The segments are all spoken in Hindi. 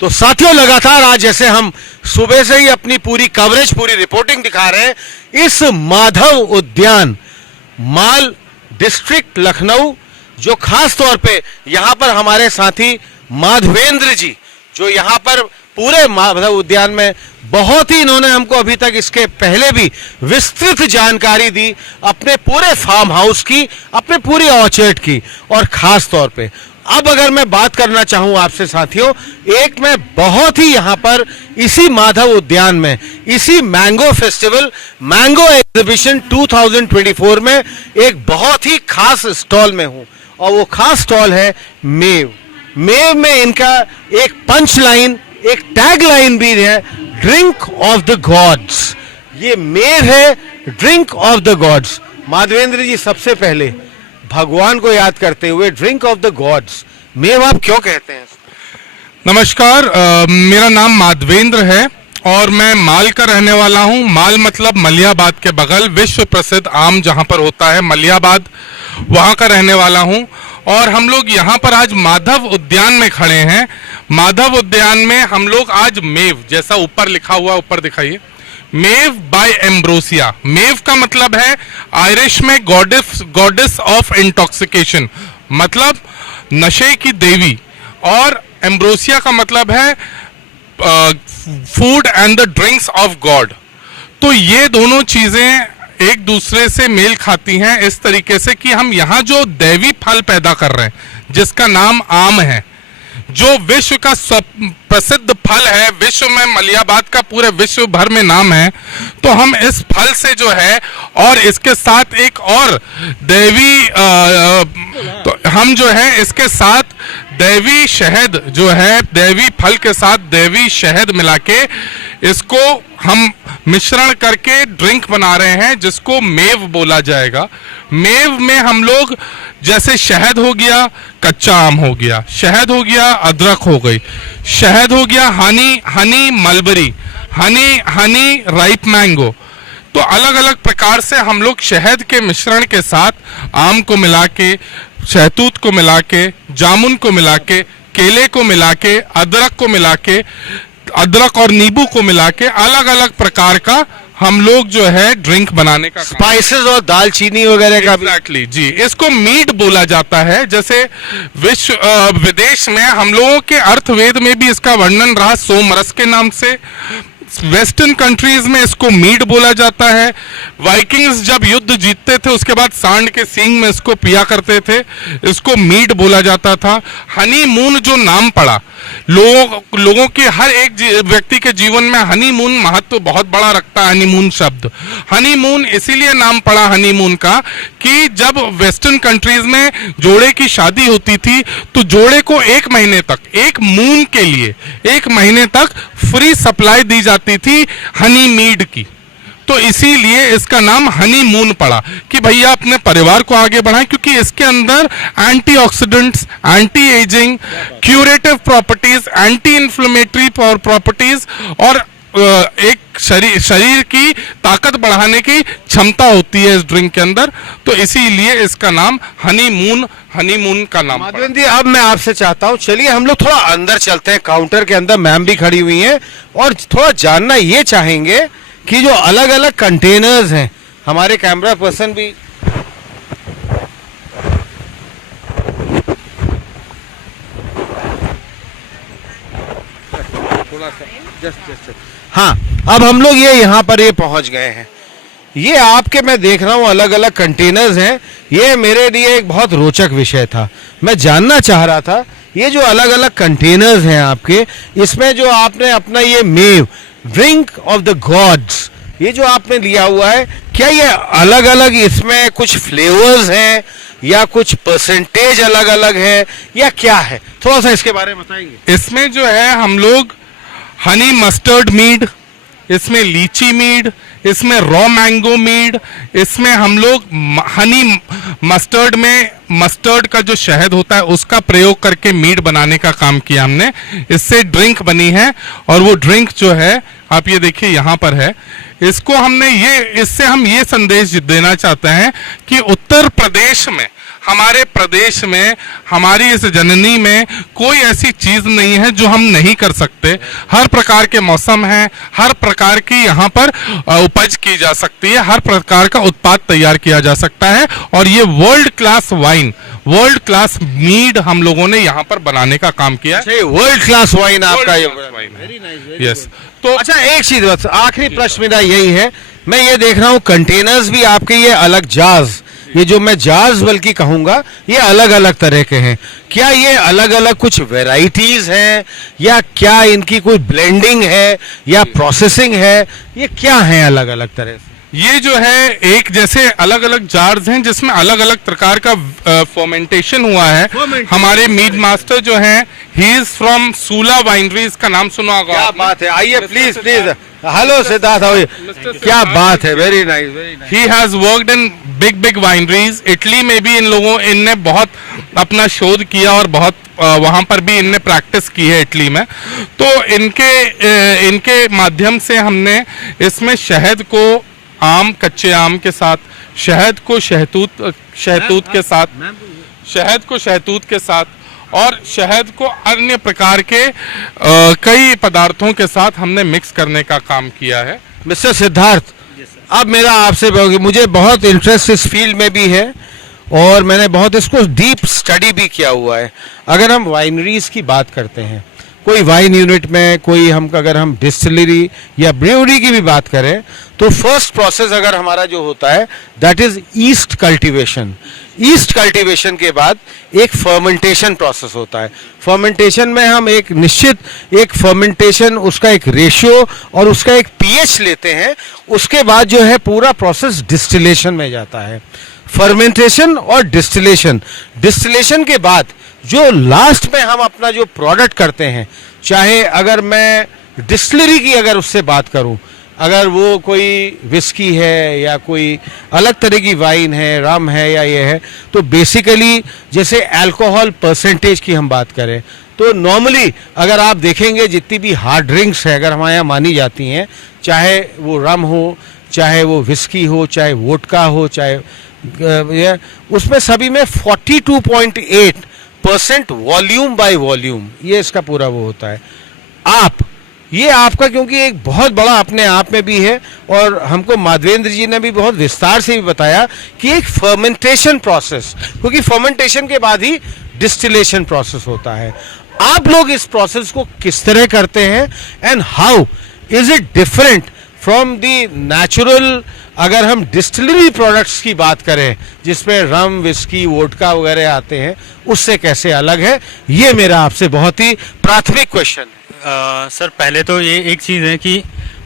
तो साथियों, लगातार आज जैसे हम सुबह से ही अपनी पूरी कवरेज, पूरी रिपोर्टिंग दिखा रहे हैं, इस माधव उद्यान, माल डिस्ट्रिक्ट, लखनऊ, जो खास तौर पे यहां पर हमारे साथी माधवेंद्र जी, जो यहां पर पूरे माधव उद्यान में बहुत ही इन्होंने हमको अभी तक इसके पहले भी विस्तृत जानकारी दी, अपने पूरे फार्म हाउस की, अपने पूरी ऑर्चर्ड की। और खास तौर पे अब अगर मैं बात करना चाहूं आपसे साथियों, एक मैं बहुत ही यहां पर इसी माधव उद्यान में, इसी मैंगो फेस्टिवल, मैंगो एग्जीबिशन 2024 में एक बहुत ही खास स्टॉल में हूं, और वो खास स्टॉल है मेव। मेव में इनका एक पंच लाइन, एक टैग लाइन भी है, ड्रिंक ऑफ द गॉड्स। ये मेव है, drink of the gods. Madhavendra ji, सबसे पहले भगवान को याद करते हुए drink of the gods, mead आप क्यों कहते हैं? नमस्कार, मेरा नाम माधवेंद्र है और मैं माल का रहने वाला हूं। माल मतलब मलियाबाद के बगल, विश्व प्रसिद्ध आम जहां पर होता है मलियाबाद, वहां का रहने वाला हूं। और हम लोग यहां पर आज माधव उद्यान में खड़े हैं। माधव उद्यान में हम लोग आज मेव, जैसा ऊपर लिखा हुआ, ऊपर दिखाइए, मेव बाय एम्ब्रोसिया। मेव का मतलब है आयरिश में गॉडेस ऑफ इंटॉक्सिकेशन, मतलब नशे की देवी, और एम्ब्रोसिया का मतलब है food and the drinks of God. तो ये दोनों चीजें एक दूसरे से मेल खाती हैं इस तरीके से कि हम यहाँ जो दैवी फल पैदा कर रहे हैं, जिसका नाम आम है, जो विश्व का प्रसिद्ध फल है, विश्व में मलियाबाद का पूरे विश्व भर में नाम है, तो हम इस फल से जो है, और इसके साथ एक और दैवी तो हम जो है इसके साथ दैवी शहद जो है, दैवी फल के साथ दैवी शहद मिला के इसको हम मिश्रण करके ड्रिंक बना रहे हैं, जिसको मेव बोला जाएगा। मेव में हम लोग जैसे शहद हो गया, कच्चा आम हो गया, शहद हो गया, अदरक हो गई, शहद हो गया, Honey mulberry, Honey ripe mango. तो अलग अलग प्रकार से हम लोग शहद के मिश्रण के साथ आम को मिला के, शहतूत को मिला के, जामुन को मिला के, केले को मिला के, अदरक को मिला के, अदरक और नींबू को मिला के अलग अलग प्रकार का हम लोग जो है ड्रिंक बनाने का, स्पाइसेस और दालचीनी वगैरह का। एग्जैक्टली जी, इसको मीड बोला जाता है। जैसे विदेश में हम लोगों के अर्थवेद में भी इसका वर्णन रहा सोमरस के नाम से। वेस्टर्न कंट्रीज में इसको मीड बोला जाता है। वाइकिंग्स जब युद्ध जीतते थे उसके बाद सांड के सींग में इसको पिया करते थे, इसको मीड बोला जाता था। हनीमून जो नाम पड़ा, लोगों के हर एक व्यक्ति के जीवन में हनीमून महत्व बहुत बड़ा रखता है। हनीमून शब्द, हनीमून इसीलिए नाम पड़ा हनीमून का कि जब वेस्टर्न कंट्रीज में जोड़े की शादी होती थी तो जोड़े को एक महीने तक, एक मून के लिए 1 महीने तक फ्री सप्लाई दी जाती थी हनी मीड की। तो इसीलिए इसका नाम हनीमून पड़ा कि भैया अपने परिवार को आगे बढ़ाएं, क्योंकि इसके अंदर antioxidants, anti ageing, curative properties, anti inflammatory properties और एक शरीर की ताकत बढ़ाने की क्षमता होती है इस ड्रिंक के अंदर। तो इसीलिए इसका नाम हनीमून का नाम। माधवेंद्र जी, अब मैं आपसे चाहता हूं, चलिए हम लोग थोड़ा अंदर चलते हैं। काउंटर के अंदर मैम भी खड़ी हुई हैं और थोड़ा जानना ये चाहेंगे कि जो अलग अलग कंटेनर्स हैं, हमारे कैमरा पर्सन भी थोड़ा सा जस्ट हाँ, अब हम लोग ये यहाँ पर ये पहुंच गए हैं। ये आपके मैं देख रहा हूँ अलग अलग कंटेनर्स हैं। ये मेरे लिए एक बहुत रोचक विषय था। मैं जानना चाह रहा था, ये जो अलग अलग कंटेनर्स हैं आपके, इसमें जो आपने अपना ये मेव, ड्रिंक ऑफ द गॉड्स, ये जो आपने लिया हुआ है, क्या ये अलग अलग इसमें कुछ फ्लेवर्स हैं या कुछ परसेंटेज अलग अलग है या क्या है? थोड़ा सा इसके बारे में बताएंगे। इसमें जो है हम लोग हनी मस्टर्ड मीड, इसमें लीची मीड, इसमें रॉ मैंगो मीड, इसमें हम लोग हनी मस्टर्ड में मस्टर्ड का जो शहद होता है उसका प्रयोग करके मीड बनाने का काम किया हमने। इससे ड्रिंक बनी है और वो ड्रिंक जो है आप ये देखिए यहाँ पर है। इसको हमने इससे हम ये संदेश देना चाहते हैं कि उत्तर प्रदेश में हमारे प्रदेश में, हमारी इस जननी में कोई ऐसी चीज नहीं है जो हम नहीं कर सकते। हर प्रकार के मौसम हैं, हर प्रकार की यहाँ पर उपज की जा सकती है, हर प्रकार का उत्पाद तैयार किया जा सकता है। और ये world class wine, world class mead हम लोगों ने यहाँ पर बनाने का काम किया है। वर्ल्ड क्लास वाइन आपका ये यस। तो अच्छा, एक चीज बस, आखिरी प्रश्न मेरा यही है, मैं ये देख रहा हूँ कंटेनर्स भी आपके ये अलग जार्स, ये जो मैं जार्स बल्कि कहूंगा, ये अलग अलग तरह के हैं। क्या ये अलग अलग कुछ वेराइटीज हैं, या क्या इनकी कोई ब्लेंडिंग है या प्रोसेसिंग है, ये क्या है अलग अलग तरह से? ये जो है एक जैसे अलग अलग जार्स हैं जिसमें अलग अलग प्रकार का फर्मेंटेशन हुआ है। हमारे मीड मास्टर जो हैं, he is from Sula winery, इसका नाम सुना होगा। क्या बात है, आइए प्लीज प्लीज। हेलो सिद्धार्थ, क्या बात है, very nice very nice. He has worked in big wineries. Italy में भी इनने बहुत अपना शोध किया और बहुत वहां पर भी इनने प्रैक्टिस की है इटली में। तो इनके माध्यम से हमने इसमें शहद को कच्चे आम के साथ, शहद को शहतूत के साथ, शहद को शहतूत के साथ और शहद को अन्य प्रकार के कई पदार्थों के साथ हमने मिक्स करने का काम किया है। मिस्टर सिद्धार्थ, अब मेरा आपसे मुझे बहुत इंटरेस्ट इस फील्ड में भी है और मैंने बहुत इसको डीप स्टडी भी किया हुआ है। अगर हम वाइनरीज की बात करते हैं, कोई वाइन यूनिट में, कोई अगर हम डिस्टिलरी या ब्रेवरी की भी बात करें, तो फर्स्ट प्रोसेस अगर हमारा जो होता है that is east cultivation. East cultivation के बाद एक फर्मेंटेशन प्रोसेस होता है। फर्मेंटेशन में हम एक निश्चित एक फर्मेंटेशन, उसका एक रेशियो और उसका एक पीएच लेते हैं। उसके बाद जो है पूरा प्रोसेस डिस्टिलेशन में जाता है। फर्मेंटेशन और डिस्टिलेशन, डिस्टिलेशन के बाद जो लास्ट में हम अपना जो प्रोडक्ट करते हैं, चाहे अगर मैं डिस्टिलरी की अगर उससे बात करूं, अगर वो कोई विस्की है या कोई अलग तरह की वाइन है, रम है या ये है, तो बेसिकली जैसे अल्कोहल परसेंटेज की हम बात करें तो नॉर्मली अगर आप देखेंगे जितनी भी हार्ड ड्रिंक्स है अगर हमारे यहाँ मानी जाती हैं, चाहे वो रम हो, चाहे वो विस्की हो, चाहे वोडका हो, चाहे उसमें सभी में 42.8% वॉल्यूम बाय वॉल्यूम ये इसका पूरा वो होता है। ये आपका क्योंकि एक बहुत बड़ा अपने आप में भी है और हमको माधवेंद्र जी ने भी बहुत विस्तार से भी बताया कि एक फर्मेंटेशन प्रोसेस, क्योंकि फर्मेंटेशन के बाद ही डिस्टिलेशन प्रोसेस होता है। आप लोग इस प्रोसेस को किस तरह करते हैं and how is it different from the natural, अगर हम डिस्टिलरी प्रोडक्ट्स की बात करें जिसमें रम, विस्की, वोडका वगैरह आते हैं, उससे कैसे अलग है? ये मेरा आपसे बहुत ही प्राथमिक क्वेश्चन है। सर पहले तो ये एक चीज़ है कि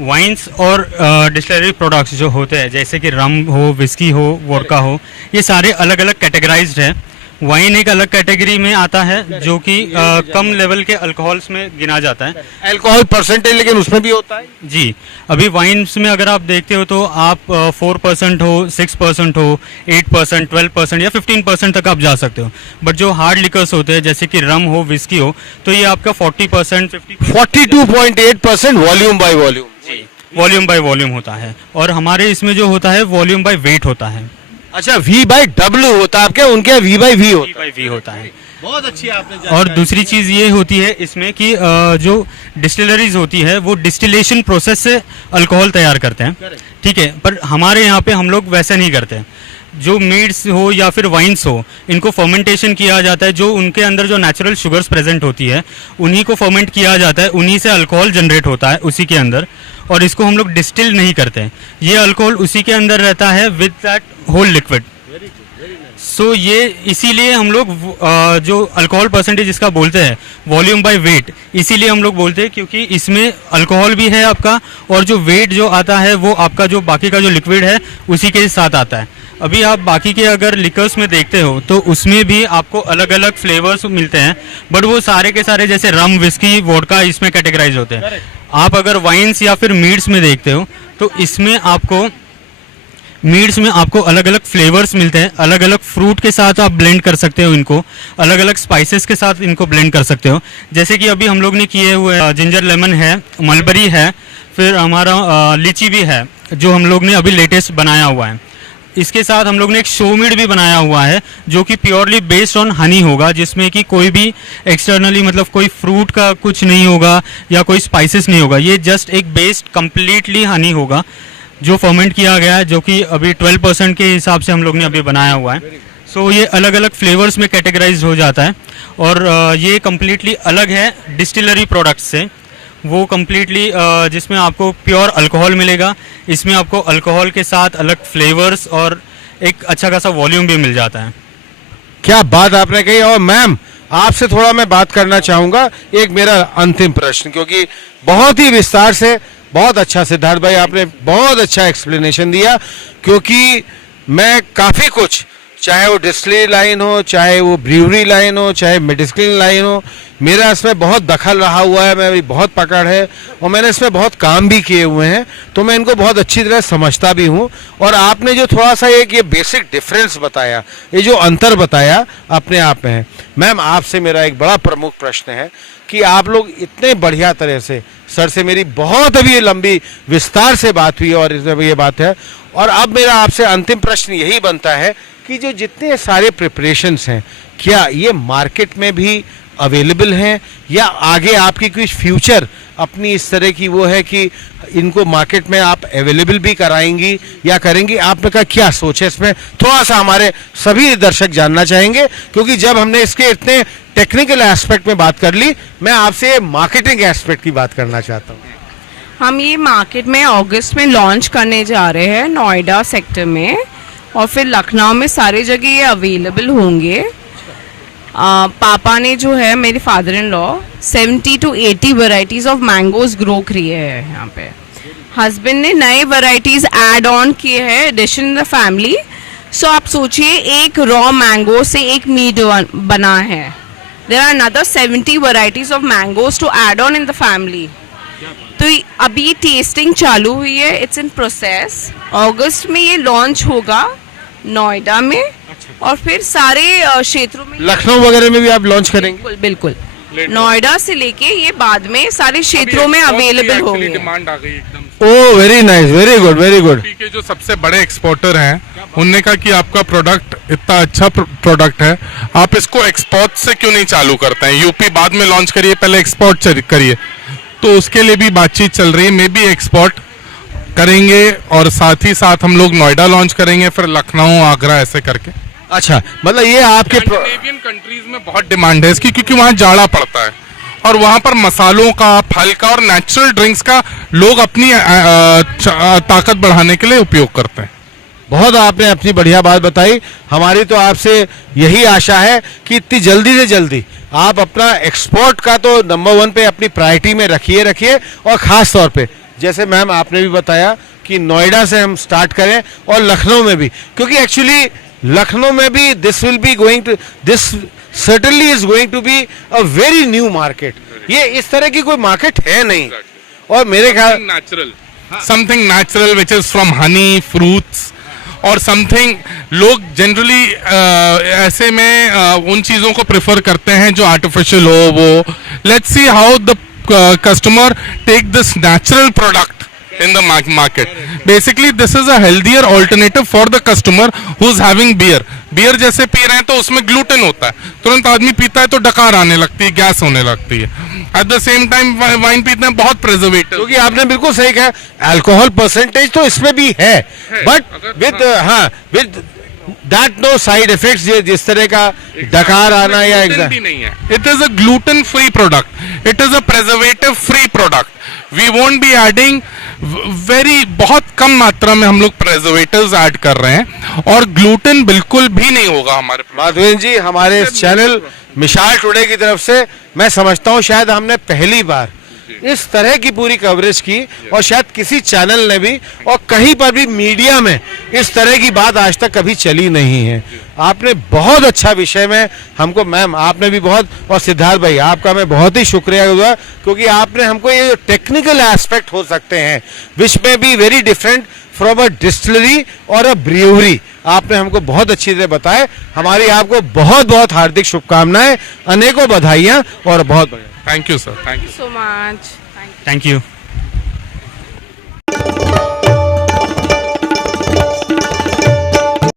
वाइन्स और डिस्टिलरी प्रोडक्ट्स जो होते हैं, जैसे कि रम हो, विस्की हो, वोडका हो, ये सारे अलग अलग कैटेगराइज्ड हैं। वाइन एक अलग कैटेगरी में आता है जो कि कम लेवल के अल्कोहल्स में गिना जाता है। अल्कोहल परसेंटेज लेकिन उसमें भी होता है जी। अभी वाइन्स में अगर आप देखते हो तो आप 4% हो, 6% हो, 8%, 12% या 15% तक आप जा सकते हो। बट जो हार्ड लिकर्स होते हैं जैसे कि रम हो, विस्की हो, तो ये आपका 40%, 42.8% volume by volume, volume by volume होता है। और हमारे इसमें जो होता है वॉल्यूम बाय वेट होता है। अच्छा, V बाई W होता है आपके, उनके V बाई V होता है। V बाय V होता है। बहुत अच्छी आपने और दूसरी चीज़ ये होती है इसमें कि जो डिस्टिलरीज होती है वो डिस्टिलेशन प्रोसेस से अल्कोहल तैयार करते हैं, ठीक है। पर हमारे यहाँ पे हम लोग वैसा नहीं करते। जो मीड्स हो या फिर वाइन्स हो, इनको फर्मेंटेशन किया जाता है। जो उनके अंदर जो नेचुरल शुगर्स प्रेजेंट होती है उन्हीं को फर्मेंट किया जाता है, उन्हीं से अल्कोहल जनरेट होता है उसी के अंदर, और इसको हम लोग डिस्टिल नहीं करते। ये अल्कोहल उसी के अंदर रहता है विद दैट होल लिक्विड। सो ये इसीलिए हम लोग जो अल्कोहल परसेंटेज इसका बोलते हैं वॉल्यूम बाय वेट, इसीलिए हम लोग बोलते हैं क्योंकि इसमें अल्कोहल भी है आपका, और जो वेट जो आता है वो आपका जो बाकी का जो लिक्विड है उसी के साथ आता है। अभी आप बाकी के अगर लिकर्स में देखते हो तो उसमें भी आपको अलग अलग फ्लेवर्स मिलते हैं, बट वो सारे के सारे जैसे रम, विस्की, वोडका इसमें कैटेगराइज होते हैं। आप अगर वाइन्स या फिर मीड्स में देखते हो तो इसमें आपको मीड्स में आपको अलग अलग फ्लेवर्स मिलते हैं। अलग अलग फ्रूट के साथ आप ब्लेंड कर सकते हो इनको, अलग अलग स्पाइसेस के साथ इनको ब्लेंड कर सकते हो। जैसे कि अभी हम लोग ने किए हुए जिंजर लेमन है, मलबरी है, फिर हमारा लीची भी है जो हम लोग ने अभी लेटेस्ट बनाया हुआ है। इसके साथ हम लोग ने एक शोमिड भी बनाया हुआ है जो कि प्योरली बेस्ड ऑन हनी होगा, जिसमें कि कोई भी एक्सटर्नली मतलब कोई फ्रूट का कुछ नहीं होगा या कोई स्पाइसेस नहीं होगा। ये जस्ट एक बेस्ड कंप्लीटली हनी होगा जो फर्मेंट किया गया है, जो कि अभी 12% के हिसाब से हम लोग ने अभी बनाया हुआ है। सो ये अलग अलग फ्लेवर्स में कैटेगराइज हो जाता है और ये कम्प्लीटली अलग है डिस्टिलरी प्रोडक्ट्स से। वो कम्प्लीटली जिसमें आपको प्योर अल्कोहल मिलेगा, इसमें आपको अल्कोहल के साथ अलग फ्लेवर्स और एक अच्छा खासा वॉल्यूम भी मिल जाता है। क्या बात आपने कही। और मैम आपसे थोड़ा मैं बात करना चाहूंगा, एक मेरा अंतिम प्रश्न, क्योंकि बहुत ही विस्तार से, बहुत अच्छा सिद्धार्थ भाई आपने बहुत अच्छा एक्सप्लेनेशन दिया, क्योंकि मैं काफ़ी कुछ, चाहे वो डिस्टिलरी लाइन हो, चाहे वो ब्रीवरी लाइन हो, चाहे मेडिसिन लाइन हो, मेरा इसमें बहुत दखल रहा हुआ है, मेरी बहुत पकड़ है और मैंने इसमें बहुत काम भी किए हुए हैं, तो मैं इनको बहुत अच्छी तरह समझता भी हूँ। और आपने जो थोड़ा सा एक ये बेसिक डिफरेंस बताया, ये जो अंतर बताया, अपने आप में है। मैम आपसे मेरा एक बड़ा प्रमुख प्रश्न है कि आप लोग इतने बढ़िया तरह से, सर से मेरी बहुत अभी लंबी विस्तार से बात हुई और ये बात है, और अब मेरा आपसे अंतिम प्रश्न यही बनता है कि जो जितने सारे प्रिपरेशंस हैं, क्या ये मार्केट में भी अवेलेबल हैं या आगे आपकी कुछ फ्यूचर अपनी इस तरह की वो है कि इनको मार्केट में आप अवेलेबल भी कराएंगी या करेंगी? आपका क्या सोच है इसमें, थोड़ा सा हमारे सभी दर्शक जानना चाहेंगे, क्योंकि जब हमने इसके इतने टेक्निकल एस्पेक्ट में बात कर ली, मैं आपसे मार्केटिंग एस्पेक्ट की बात करना चाहता हूँ। हम ये मार्केट में अगस्त में लॉन्च करने जा रहे हैं नोएडा सेक्टर में, और फिर लखनऊ में सारी जगह ये अवेलेबल होंगे। पापा ने जो है, मेरे father in law 70 to 80 varieties of mangoes grow किए हैं यहाँ पे। हस्बैंड ने नए वैरायटीज ऐड ऑन किए हैं, एडिशन इन द फैमिली। सो आप सोचिए, एक रॉ मैंगो से एक मीट बना है। There are another 70 varieties of mangoes to add on in the family. तो अभी टेस्टिंग चालू हुई है, इट्स इन प्रोसेस। अगस्त में ये लॉन्च होगा नोएडा में, और फिर सारे क्षेत्रों में, लखनऊ वगैरह में भी आप लॉन्च करेंगे? बिल्कुल बिल्कुल। नोएडा से लेके ये बाद में सारे क्षेत्रों में अवेलेबल होंगे। डिमांड आ गई एकदम। Oh very nice, very good, very good. के जो सबसे बड़े एक्सपोर्टर हैं, उनने कहा कि आपका प्रोडक्ट इतना अच्छा प्रोडक्ट है, आप इसको एक्सपोर्ट से क्यों नहीं चालू करते हैं? यूपी बाद में लॉन्च करिए, पहले एक्सपोर्ट करिए। तो उसके लिए भी बातचीत चल रही है, मे बी एक्सपोर्ट करेंगे और साथ ही साथ हम लोग नोएडा लॉन्च करेंगे, फिर लखनऊ, आगरा, ऐसे करके। अच्छा, मतलब ये आपके स्कैंडिनेवियन कंट्रीज में बहुत डिमांड है इसकी, क्योंकि वहाँ जाड़ा पड़ता है और वहाँ पर मसालों का, फल का और नेचुरल ड्रिंक्स का लोग अपनी ताकत बढ़ाने के लिए उपयोग करते हैं। बहुत आपने अपनी बढ़िया बात बताई। हमारी तो आपसे यही आशा है कि इतनी जल्दी से जल्दी आप अपना एक्सपोर्ट का तो नंबर 1 पे अपनी प्रायोरिटी में रखिए, और ख़ास तौर पे जैसे मैम आपने भी बताया कि नोएडा से हम स्टार्ट करें और लखनऊ में भी, क्योंकि एक्चुअली लखनऊ में भी this certainly is going to be a very new market. ये इस तरह की कोई मार्केट है नहीं, और मेरे ख्याल something natural which is from Honey, fruits, और समथिंग लोग जनरली ऐसे में उन चीजों को प्रेफर करते हैं जो आर्टिफिशियल हो। वो let's see how the customer take this natural product in the market. Basically this is a healthier alternative for the customer who is having beer. Beer जैसे पी रहे हैं तो उसमें ग्लूटेन होता है, तुरंत आदमी पीता है तो डकार आने लगती है, गैस होने लगती है। At the same time wine पीते हैं बहुत प्रिजर्वेटिव, क्योंकि आपने बिल्कुल सही कहा, अल्कोहल परसेंटेज तो इसमें भी है, but with that no side effects, जिस तरह का डकार आना या नहीं है। It is a gluten free product, it is a preservative free product. We won't be adding बहुत कम मात्रा में हम लोग प्रिजर्वेटिव्स ऐड कर रहे हैं, और ग्लूटेन बिल्कुल भी नहीं होगा हमारे। माधवेंद्र जी, हमारे इस चैनल मिसाल टुडे की तरफ से मैं समझता हूं शायद हमने पहली बार इस तरह की पूरी कवरेज की, और शायद किसी चैनल ने भी और कहीं पर भी मीडिया में इस तरह की बात आज तक कभी चली नहीं है। आपने बहुत अच्छा विषय में हमको, मैम आपने भी बहुत, और सिद्धार्थ भाई आपका मैं बहुत ही शुक्रिया हुआ, क्योंकि आपने हमको ये जो टेक्निकल एस्पेक्ट हो सकते हैं विच में be very different from a distillery और अ ब्रीवरी, आपने हमको बहुत अच्छी तरह बताया। हमारी आपको बहुत बहुत हार्दिक शुभकामनाएं, अनेकों बधाइयां और बहुत thank you sir, thank you so much. Thank you.